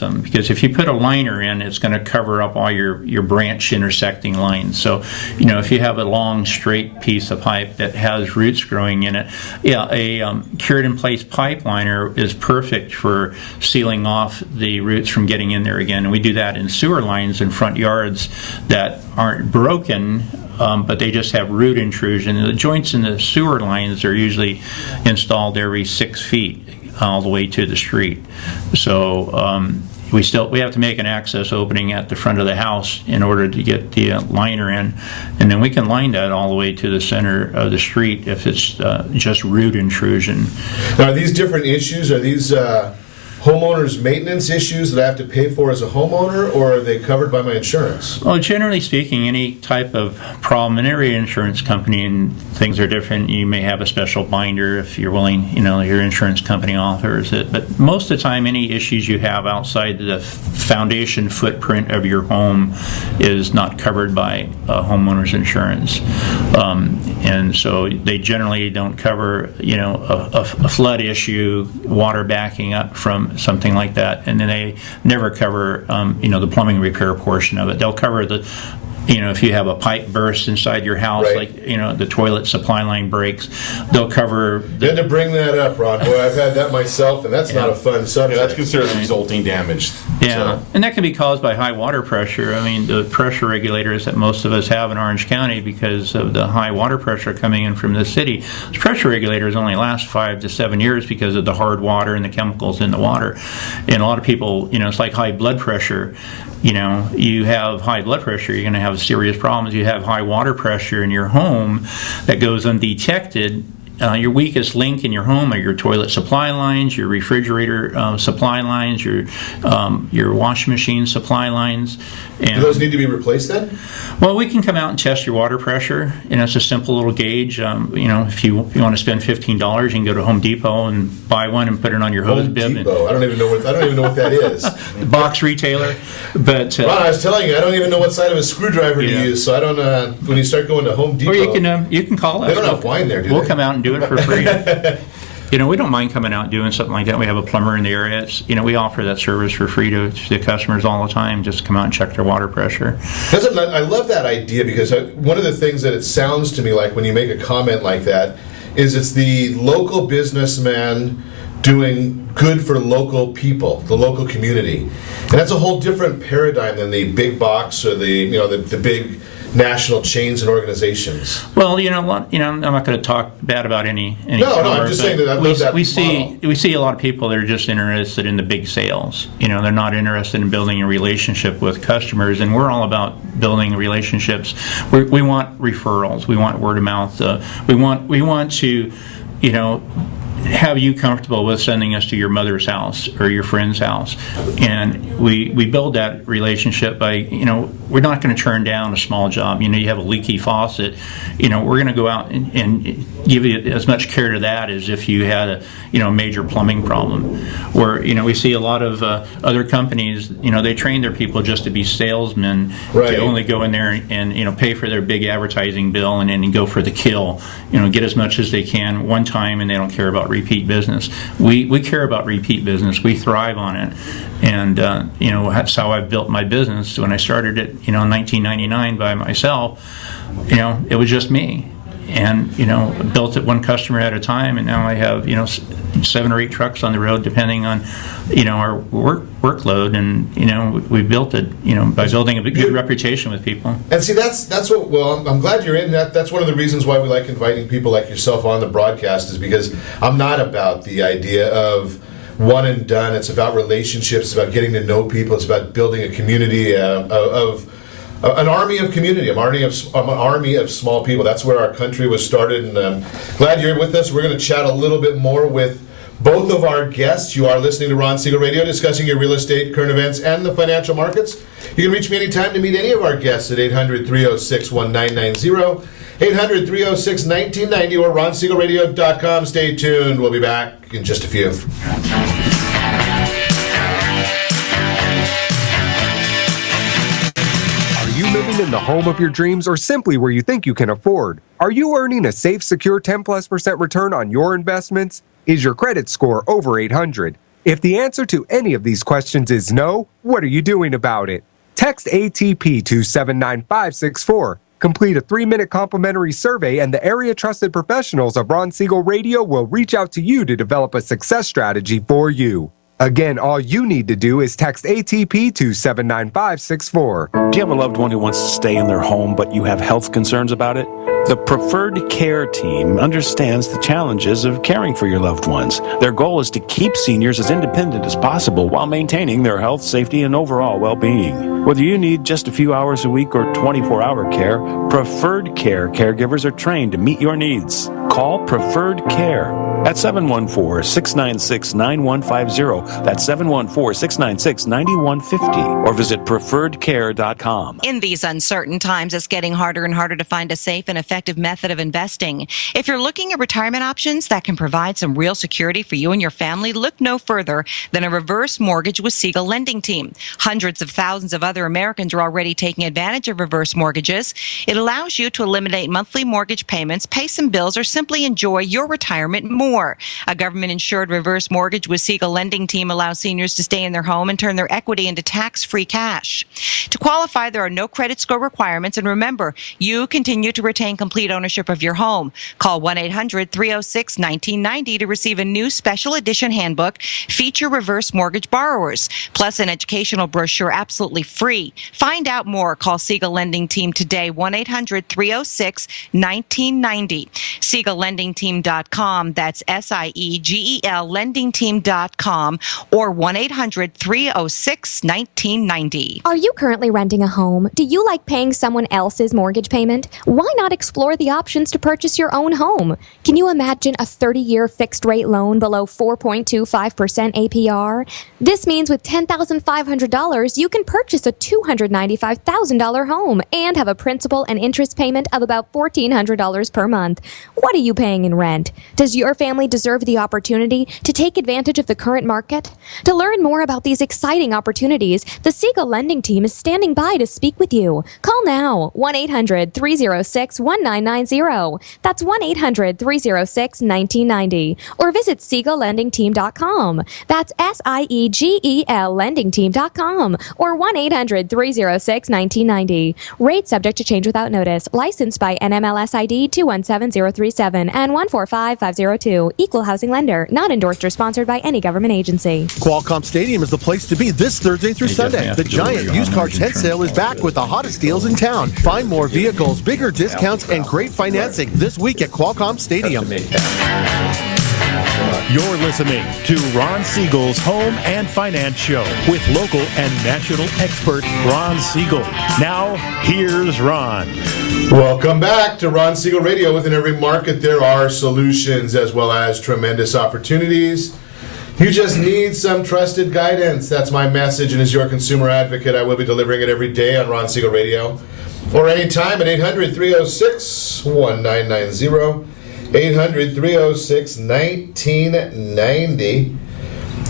them, because if you put a liner in, it's going to cover up all your branch intersecting lines. So, if you have a long straight piece of pipe that has roots growing in it, a cured in place pipe liner is perfect for sealing off the roots from getting in there again. And we do that in sewer lines in front yards that aren't broken, but they just have root intrusion. And the joints in the sewer lines are usually installed every 6 feet all the way to the street. So we have to make an access opening at the front of the house in order to get the liner in, and then we can line that all the way to the center of the street if it's just root intrusion. Now, are these different issues? Are these homeowners' maintenance issues that I have to pay for as a homeowner, or are they covered by my insurance? Well, generally speaking, any type of problem in every insurance company, and things are different. You may have a special binder if you're willing, your insurance company offers it. But most of the time, any issues you have outside the foundation footprint of your home is not covered by homeowners insurance. And so they generally don't cover, a flood issue, water backing up from something like that, and then they never cover the plumbing repair portion of it. They'll cover the if you have a pipe burst inside your house, right, like the toilet supply line breaks, they'll cover Good to bring that up, Ron. Boy, I've had that myself, and that's not a fun subject. That's considered resulting damage. And that can be caused by high water pressure. I mean, the pressure regulators that most of us have in Orange County, because of the high water pressure coming in from the city, those pressure regulators only last 5 to 7 years because of the hard water and the chemicals in the water. And a lot of people, it's like high blood pressure. You have high blood pressure, you're going to have serious problems. You have high water pressure in your home that goes undetected. Your weakest link in your home are your toilet supply lines, your refrigerator supply lines, your washing machine supply lines. And do those need to be replaced then? Well, we can come out and test your water pressure, and it's a simple little gauge. If you want to spend $15, you can go to Home Depot and buy one and put it on your hose bib. Depot. I don't even know what that is. Box retailer, but well, I was telling you, I don't even know what side of a screwdriver to use. So I don't. When you start going to Home Depot, or you can call us. They don't have wine there, do they? We'll come out and do it for free. We don't mind coming out and doing something like that. We have a plumber in the area. We offer that service for free to the customers all the time. Just come out and check their water pressure. I love that idea, because one of the things that it sounds to me like when you make a comment like that is it's the local businessman doing good for local people, the local community. And that's a whole different paradigm than the big box or the big national chains and organizations. Well, I'm not going to talk bad about any. No, I'm just saying that we see a lot of people that are just interested in the big sales. They're not interested in building a relationship with customers, and we're all about building relationships. We want referrals. We want word of mouth. We want to, have you comfortable with sending us to your mother's house or your friend's house, and we build that relationship by we're not going to turn down a small job. You have a leaky faucet, we're going to go out and give you as much care to that as if you had a major plumbing problem. Where we see a lot of other companies, they train their people just to be salesmen, right, to only go in there and pay for their big advertising bill and then go for the kill, get as much as they can one time, and they don't care about repeat business. We care about repeat business. We thrive on it, and that's how I built my business. When I started it, in 1999 by myself, it was just me, and built it one customer at a time, and now I have 7 or 8 trucks on the road, depending on our workload, and we built it by building a good reputation with people. And see, that's what. Well, I'm glad you're in that. That's one of the reasons why we like inviting people like yourself on the broadcast, is because I'm not about the idea of one and done. It's about relationships. It's about getting to know people. It's about building a community of an army of community, an army of small people. That's where our country was started, and I'm glad you're with us. We're going to chat a little bit more with both of our guests. You are listening to Ron Siegel Radio, discussing your real estate, current events, and the financial markets. You can reach me anytime to meet any of our guests at 800-306-1990, 800-306-1990, or ronsiegelradio.com. Stay tuned. We'll be back in just a few. Living in the home of your dreams, or simply where you think you can afford? Are you earning a safe, secure 10+% return on your investments? Is your credit score over 800? If the answer to any of these questions is no, what are you doing about it? Text ATP to 79564. Complete a 3-minute complimentary survey, and the area trusted professionals of Ron Siegel Radio will reach out to you to develop a success strategy for you. Again, all you need to do is text ATP to 79564. Do you have a loved one who wants to stay in their home, but you have health concerns about it? The Preferred Care team understands the challenges of caring for your loved ones. Their goal is to keep seniors as independent as possible while maintaining their health, safety, and overall well-being. Whether you need just a few hours a week or 24-hour care, Preferred Care caregivers are trained to meet your needs. Call Preferred Care at 714-696-9150. That's 714-696-9150. Or visit preferredcare.com. In these uncertain times, it's getting harder and harder to find a safe and effective method of investing. If you're looking at retirement options that can provide some real security for you and your family, look no further than a reverse mortgage with Siegel Lending Team. Hundreds of thousands of other Americans are already taking advantage of reverse mortgages. It allows you to eliminate monthly mortgage payments, pay some bills, or simply enjoy your retirement more. A government-insured reverse mortgage with Siegel Lending Team allows seniors to stay in their home and turn their equity into tax-free cash. To qualify, there are no credit score requirements, and remember, you continue to retain complete ownership of your home. Call 1-800-306-1990 to receive a new special edition handbook, Feature Reverse Mortgage Borrowers, plus an educational brochure absolutely free. Find out more. Call Siegel Lending Team today, 1-800-306-1990. SiegelLendingTeam.com. That's SIEGEL LendingTeam.com, or 1-800-306-1990. Are you currently renting a home? Do you like paying someone else's mortgage payment? Why not explore the options to purchase your own home? Can you imagine a 30-year fixed-rate loan below 4.25% APR? This means with $10,500, you can purchase a $295,000 home and have a principal and interest payment of about $1,400 per month. What are you paying in rent? Does your family deserve the opportunity to take advantage of the current market? To learn more about these exciting opportunities, the Siegel Lending Team is standing by to speak with you. Call now, 1-800-306-1990. That's 1-800-306-1990. Or visit SiegelLendingTeam.com. That's SIEGEL LendingTeam.com. Or 1-800-306-1990. Rate subject to change without notice. Licensed by NMLS ID 217037. 877 and 145502. Equal housing lender. Not endorsed or sponsored by any government agency. Qualcomm Stadium is the place to be this Thursday through Sunday. The giant used car tent sale is back with the hottest deals in town. Find more vehicles, bigger discounts, and great financing this week at Qualcomm Stadium. You're listening to Ron Siegel's Home and Finance Show with local and national expert Ron Siegel. Now, here's Ron. Welcome back to Ron Siegel Radio. Within every market, there are solutions as well as tremendous opportunities. You just need some trusted guidance. That's my message, and as your consumer advocate, I will be delivering it every day on Ron Siegel Radio or anytime at 800-306-1990. 800-306-1990.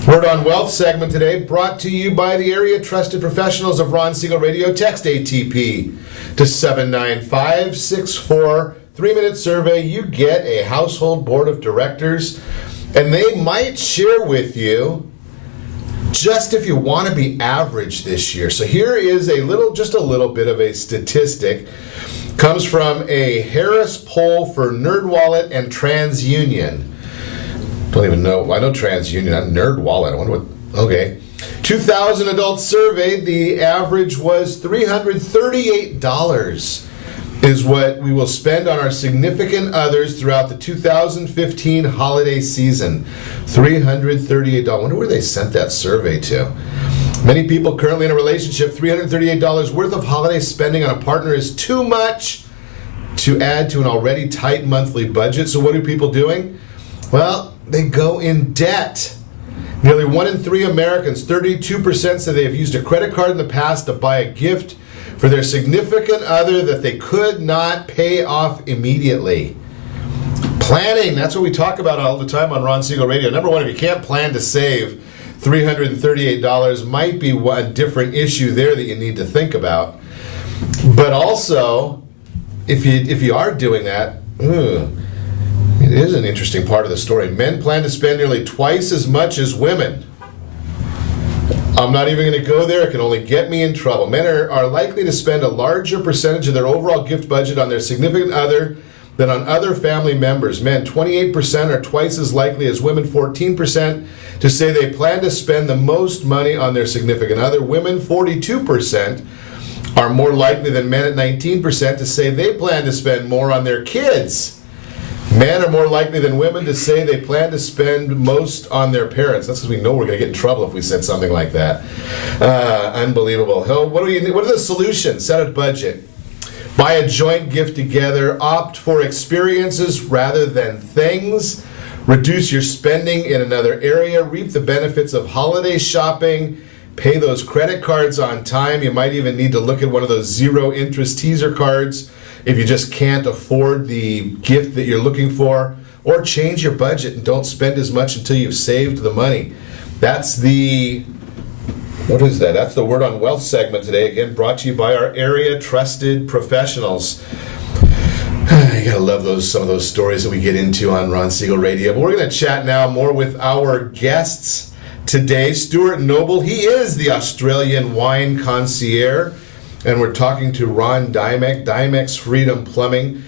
Word on Wealth segment today brought to you by the area trusted professionals of Ron Siegel Radio. Text ATP to 79564. 3-minute survey. You get a household board of directors, and they might share with you just if you want to be average this year. So here is just a little bit of a statistic. Comes from a Harris poll for NerdWallet and TransUnion. Don't even know. I know TransUnion, not NerdWallet. I wonder what. Okay. 2,000 adults surveyed. The average was $338 is what we will spend on our significant others throughout the 2015 holiday season. $338. I wonder where they sent that survey to. Many people currently in a relationship, $338 worth of holiday spending on a partner is too much to add to an already tight monthly budget. So what are people doing? Well, they go in debt. Nearly 1 in 3 Americans, 32%, say they have used a credit card in the past to buy a gift for their significant other that they could not pay off immediately. Planning, that's what we talk about all the time on Ron Siegel Radio. Number one, if you can't plan to save $338, might be a different issue there that you need to think about. But also, if you are doing that, it is an interesting part of the story. Men plan to spend nearly twice as much as women. I'm not even going to go there. It can only get me in trouble. Men are likely to spend a larger percentage of their overall gift budget on their significant other than on other family members. Men, 28% are twice as likely as women, 14%, to say they plan to spend the most money on their significant other. Women, 42%, are more likely than men at 19% to say they plan to spend more on their kids. Men are more likely than women to say they plan to spend most on their parents. That's because we know we're going to get in trouble if we said something like that. Unbelievable. What are the solutions? Set a budget. Buy a joint gift together. Opt for experiences rather than things. Reduce your spending in another area. Reap the benefits of holiday shopping. Pay those credit cards on time. You might even need to look at one of those zero-interest teaser cards if you just can't afford the gift that you're looking for. Or change your budget and don't spend as much until you've saved the money. That's the... What is that? That's the Word on Wealth segment today. Again, brought to you by our area trusted professionals. You gotta love some of those stories that we get into on Ron Siegel Radio. But we're gonna chat now more with our guests today. Stewart Noble, he is the Australian Wine Concierge, and we're talking to Ron Dymek, Dymek's Freedom Plumbing.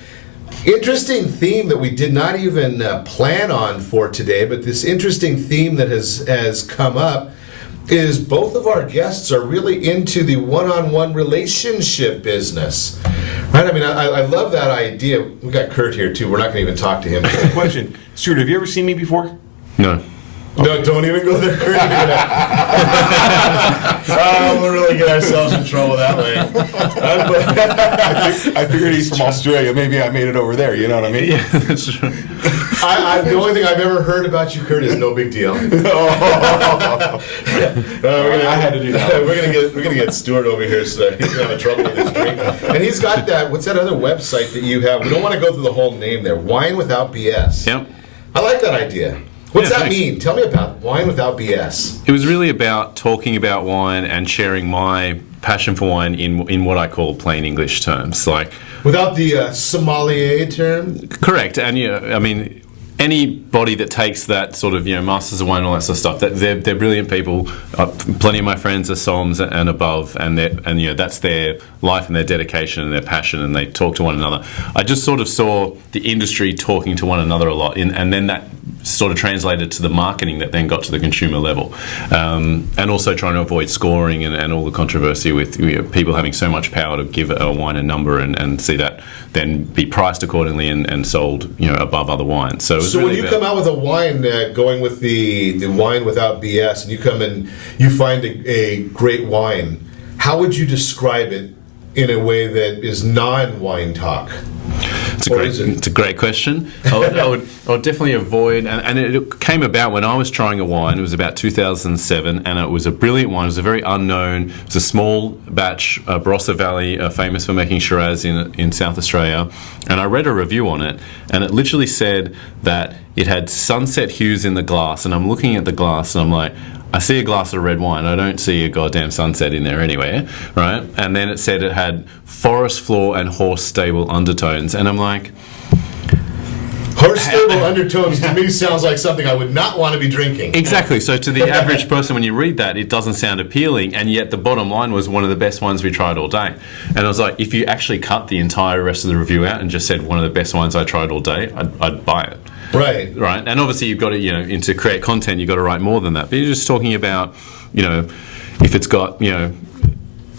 Interesting theme that we did not even plan on for today, but this interesting theme that has come up is both of our guests are really into the one-on-one relationship business. Right? I mean, I love that idea. We got Kurt here, too. We're not going to even talk to him. Question. Stewart, have you ever seen me before? No. No, don't even go there, Kurt. We'll really get ourselves in trouble that way. I figured he's from Australia. Maybe I made it over there. You know what I mean? Yeah, that's true. The only thing I've ever heard about you, Kurt, is no big deal. I had to do that. We're gonna get Stewart over here so he's gonna have trouble with his drink. And he's got that. What's that other website that you have? We don't want to go through the whole name there. Wine Without BS. Yep. I like that idea. What's that mean? Tell me about Wine Without BS. It was really about talking about wine and sharing my passion for wine in what I call plain English terms, like without the sommelier term. Correct, and I mean, anybody that takes that sort of, Masters of Wine and all that sort of stuff, that they're brilliant people. Plenty of my friends are somms and above, and that's their life and their dedication and their passion, and they talk to one another. I just sort of saw the industry talking to one another a lot, and then that sort of translated to the marketing that then got to the consumer level, and also trying to avoid scoring and all the controversy with people having so much power to give a wine a number and see that then be priced accordingly and sold above other wines. So really when you come out with a wine going with the wine without BS, and you come and you find a great wine, how would you describe it in a way that is non-wine talk? It's a great question. I would definitely avoid, and it came about when I was trying a wine. It was about 2007, and it was a brilliant wine. It was a very unknown. It was a small batch, Barossa Valley, famous for making Shiraz in South Australia. And I read a review on it, and it literally said that it had sunset hues in the glass. And I'm looking at the glass, and I'm like, I see a glass of red wine. I don't see a goddamn sunset in there anywhere, right? And then it said it had forest floor and horse stable undertones. And I'm like... Horse stable undertones to me sounds like something I would not want to be drinking. Exactly. So to the average person, when you read that, it doesn't sound appealing, and yet the bottom line was one of the best wines we tried all day. And I was like, if you actually cut the entire rest of the review out and just said one of the best wines I tried all day, I'd buy it. Right. And obviously you've got to, and to create content, you've got to write more than that. But you're just talking about, if it's got,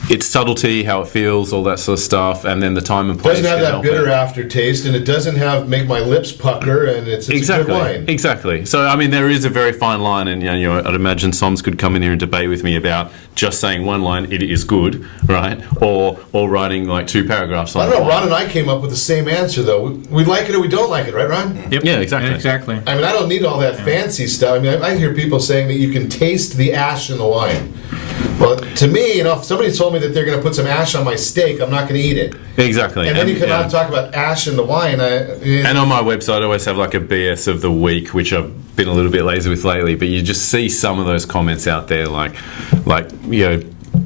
its subtlety, how it feels, all that sort of stuff, and then the time and place. It doesn't have that bitter aftertaste, and it doesn't make my lips pucker, and it's a good wine. Exactly. So, I mean, there is a very fine line, and I'd imagine somms could come in here and debate with me about just saying one line, it is good, right? Or writing like 2 paragraphs on it. I don't know, Ron and I came up with the same answer, though. We like it or we don't like it, right, Ron? Yep. Yeah, exactly. Exactly. I mean, I don't need all that fancy stuff. I mean, I hear people saying that you can taste the ash in the wine. Well, to me, if somebody told me that they're going to put some ash on my steak, I'm not going to eat it. Exactly. And then you come out and talk about ash in the wine. And on my website, I always have like a BS of the week, which I've been a little bit lazy with lately, but you just see some of those comments out there, like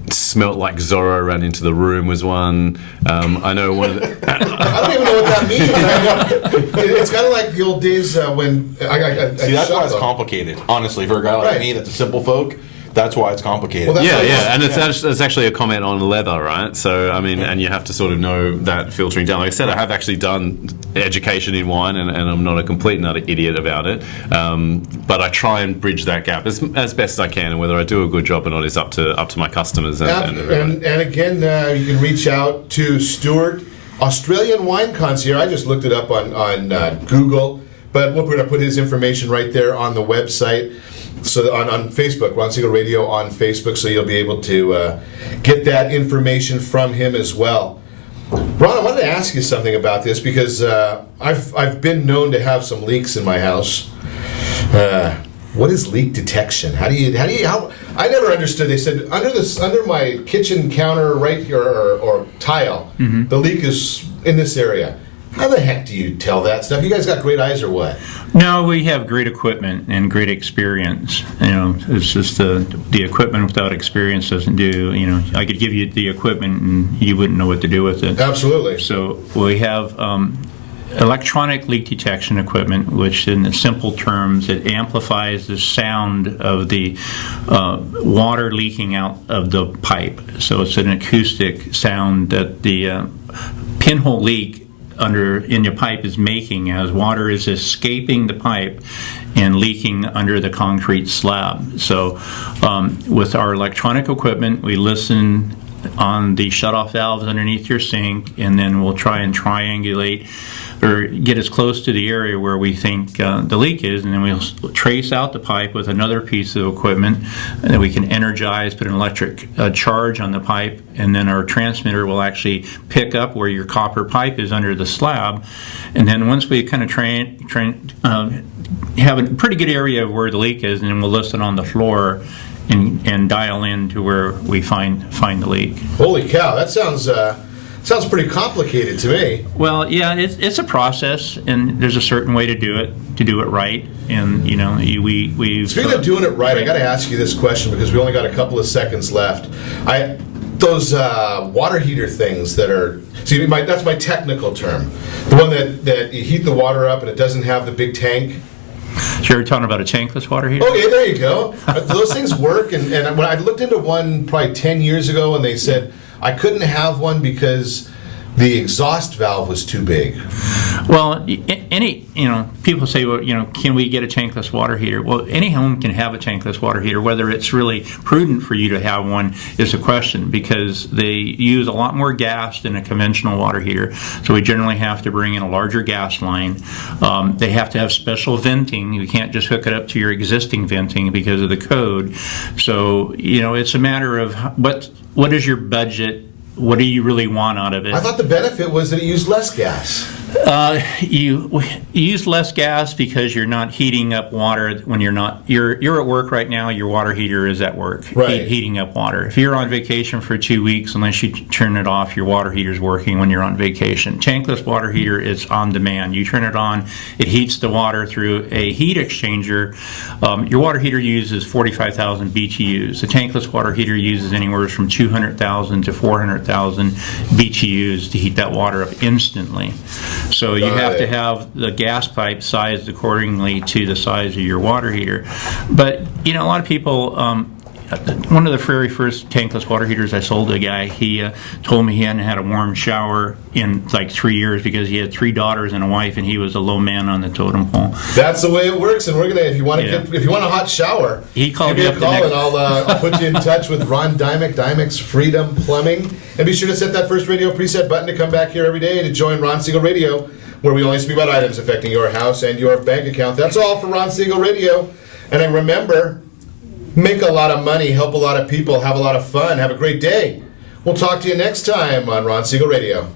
smelt like Zorro ran into the room was one. I know one of the... I don't even know what that means. It's kind of like the old days when... See, that's why it's complicated, honestly, for a guy like me that's a simple folk. That's why it's complicated. Well, and it's actually a comment on leather, right? So, I mean, and you have to sort of know that filtering down. Like I said, I have actually done education in wine, and I'm not a complete idiot about it. But I try and bridge that gap as best as I can, and whether I do a good job or not is up to my customers. And again, you can reach out to Stewart, Australian Wine Concierge. I just looked it up on Google, but we're going to put his information right there on the website. So on Facebook, Ron Siegel Radio on Facebook, so you'll be able to get that information from him as well. Ron, I wanted to ask you something about this because I've been known to have some leaks in my house. What is leak detection? How I never understood. They said under my kitchen counter right here or tile, the leak is in this area. How the heck do you tell that stuff? You guys got great eyes or what? No, we have great equipment and great experience. It's just the equipment without experience doesn't do. I could give you the equipment and you wouldn't know what to do with it. Absolutely. So we have electronic leak detection equipment, which in simple terms, it amplifies the sound of the water leaking out of the pipe. So it's an acoustic sound that the pinhole leak in your pipe is making as water is escaping the pipe and leaking under the concrete slab. So with our electronic equipment, we listen on the shutoff valves underneath your sink, and then we'll try and triangulate or get as close to the area where we think the leak is, and then we'll trace out the pipe with another piece of equipment that we can energize, put an electric charge on the pipe, and then our transmitter will actually pick up where your copper pipe is under the slab. And then once we kind of have a pretty good area of where the leak is, and then we'll listen on the floor and dial in to where we find the leak. Holy cow, that sounds pretty complicated to me. Well, yeah, it's a process, and there's a certain way to do it right. And we Speaking of doing it right, I got to ask you this question because we only got a couple of seconds left. those water heater things that are, see, that's my technical term. The one that you heat the water up and it doesn't have the big tank. So you're talking about a tankless water heater? Okay, there you go. Those things work, and when I looked into one probably 10 years ago, and they said I couldn't have one because the exhaust valve was too big. Well, people say, well, can we get a tankless water heater? Well, any home can have a tankless water heater. Whether it's really prudent for you to have one is a question, because they use a lot more gas than a conventional water heater. So we generally have to bring in a larger gas line. They have to have special venting. You can't just hook it up to your existing venting because of the code. So, it's a matter of what is your budget? What do you really want out of it? I thought the benefit was that it used less gas. You use less gas because you're not heating up water when you're at work right now. Your water heater is at work, right. Heating up water. If you're on vacation for 2 weeks, unless you turn it off, your water heater's working when you're on vacation. Tankless water heater is on demand. You turn it on, it heats the water through a heat exchanger. Your water heater uses 45,000 BTUs. The tankless water heater uses anywhere from 200,000 to 400,000 BTUs to heat that water up instantly. So you have to have the gas pipe sized accordingly to the size of your water heater. But, a lot of people, one of the very first tankless water heaters I sold to a guy, he told me he hadn't had a warm shower in like 3 years because he had 3 daughters and a wife, and he was a low man on the totem pole. That's the way it works, and we're gonna. If you want a hot shower, give me a call, and I'll put you in touch with Ron Dymek, Dymek's Freedom Plumbing, and be sure to set that first radio preset button to come back here every day to join Ron Siegel Radio, where we only speak about items affecting your house and your bank account. That's all for Ron Siegel Radio, and then remember, make a lot of money, help a lot of people, have a lot of fun, have a great day. We'll talk to you next time on Ron Siegel Radio.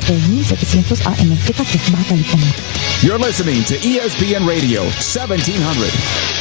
ESPN 700 AM kita Baca California. You're listening to ESPN Radio 1700.